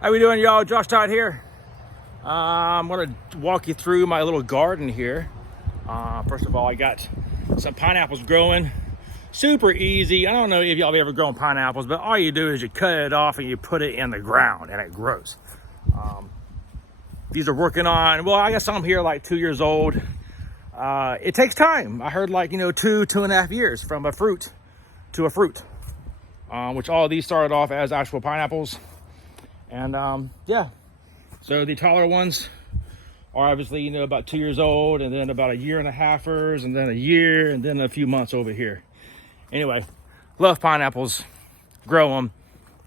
How we doing, y'all? Josh Todd here. I'm gonna walk you through my little garden here. First of all, I got some pineapples growing. Super easy. I don't know if y'all have ever grown pineapples, but all you do is you cut it off and you put it in the ground and it grows. These are working on, well, I got some here like 2 years old. It takes time. I heard like, 2.5 years from a fruit to a fruit, which all of these started off as actual pineapples. And yeah, so the taller ones are obviously, about 2 years old, and then about 1.5 years, and then a year, and then a few months over here. Anyway, love pineapples, grow them,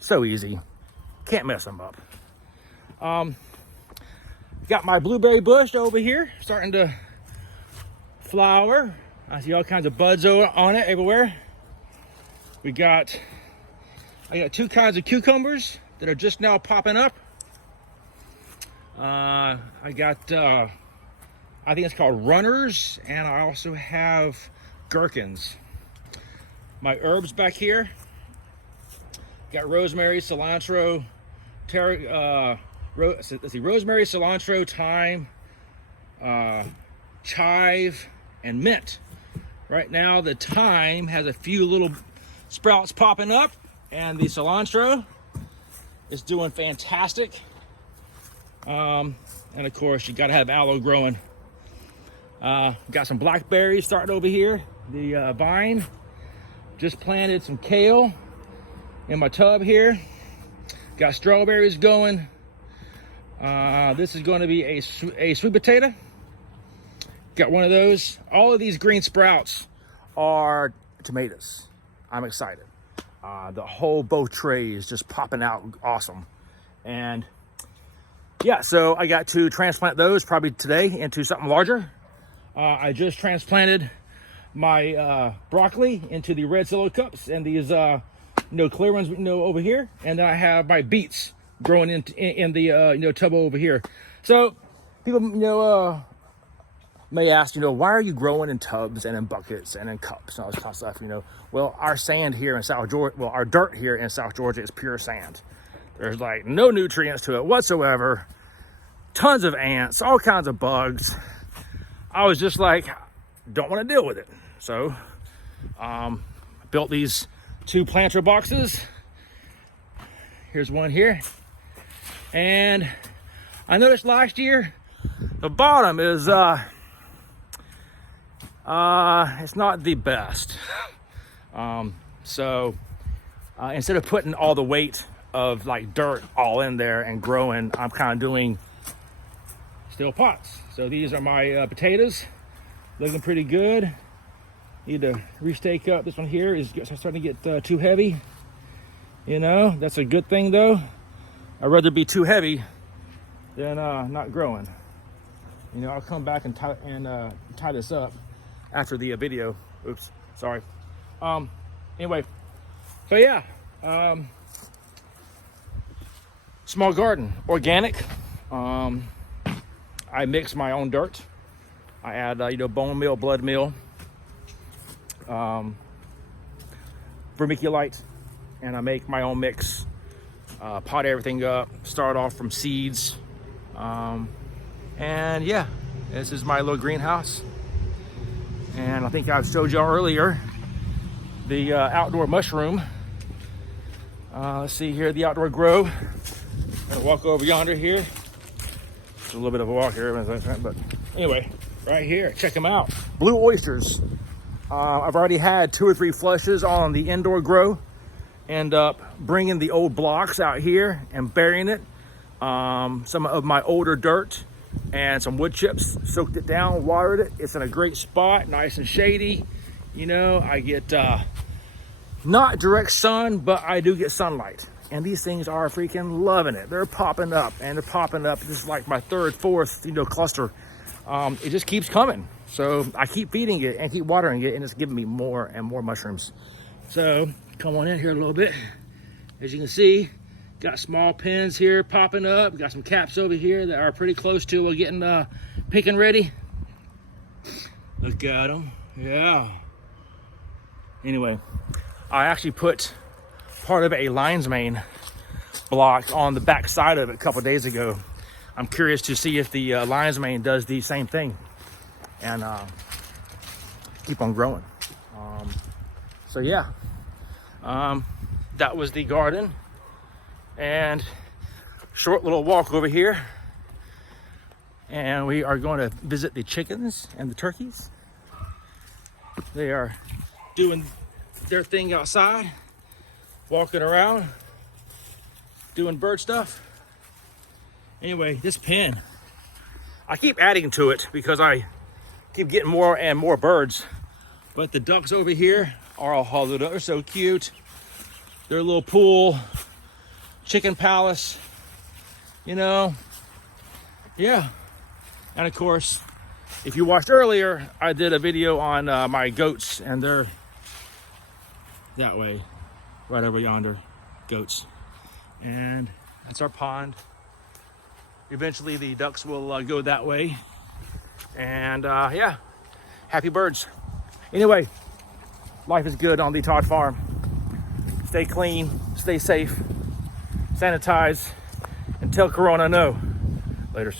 so easy, can't mess them up. Got my blueberry bush over here, starting to flower. I see all kinds of buds on it everywhere. I got 2 kinds of cucumbers that are just now popping up. I got, I think it's called runners, and I also have gherkins. My herbs back here, got rosemary, cilantro, rosemary, cilantro, thyme, chive, and mint. Right now, the thyme has a few little sprouts popping up, and the cilantro is doing fantastic. And of course, you gotta have aloe growing. Got some blackberries starting over here. The vine. Just planted some kale in my tub here. Got strawberries going. This is going to be a sweet potato. Got one of those. All of these green sprouts are tomatoes. I'm excited. The whole both trays just popping out awesome. And yeah, so I got to transplant those probably today into something larger. I just transplanted my broccoli into the red silo cups, and these clear ones over here, and then I have my beets growing in the tub over here. So people may ask, why are you growing in tubs and in buckets and in cups and all this kind of stuff? Well, our sand here in South Georgia, our dirt here in South Georgia is pure sand. There's like no nutrients to it whatsoever. Tons of ants, all kinds of bugs. I was just like, don't want to deal with it. So built these 2 planter boxes. Here's one here. And I noticed last year the bottom is it's not the best. So instead of putting all the weight of like dirt all in there and growing, I'm kind of doing still pots. So these are my potatoes, looking pretty good. Need to restake up. This one here is starting to get too heavy. That's a good thing though. I'd rather be too heavy than not growing. I'll come back and tie this up after the video. Oops, sorry. Anyway, so yeah, small garden, organic. I mix my own dirt. I add bone meal, blood meal, vermiculite, and I make my own mix. Pot everything up, start off from seeds. And yeah, this is my little greenhouse. And I think I've showed y'all earlier the outdoor mushroom. Let's see here, the outdoor grow. I'm gonna walk over yonder here. It's a little bit of a walk here, but anyway, right here, check them out. Blue oysters. I've already had 2 or 3 flushes on the indoor grow. End up bringing the old blocks out here and burying it. Some of my older dirt and some wood chips, soaked it down, watered it. It's in a great spot, nice and shady. I get not direct sun, but I do get sunlight. And these things are freaking loving it. They're popping up, and they're popping up. This is like my 3rd, 4th, cluster. It just keeps coming. So I keep feeding it and keep watering it, and it's giving me more and more mushrooms. So come on in here a little bit. As you can see, got small pins here popping up. Got some caps over here that are pretty close to getting picking ready. Look at them. Yeah. Anyway, I actually put part of a lion's mane block on the back side of it a couple days ago. I'm curious to see if the lion's mane does the same thing and keep on growing. So yeah, that was the garden, and short little walk over here, and we are going to visit the chickens and the turkeys. They are doing their thing outside, walking around, doing bird stuff. Anyway, this pen, I keep adding to it because I keep getting more and more birds, but the ducks over here are all hollowed up. They're so cute. Their little pool, chicken palace, you know, yeah. And of course, if you watched earlier, I did a video on my goats, and they're that way, right over yonder, goats. And that's our pond. Eventually the ducks will go that way. And yeah, happy birds. Anyway, life is good on the Todd farm. Stay clean, stay safe, sanitize, and tell Corona no. Laters.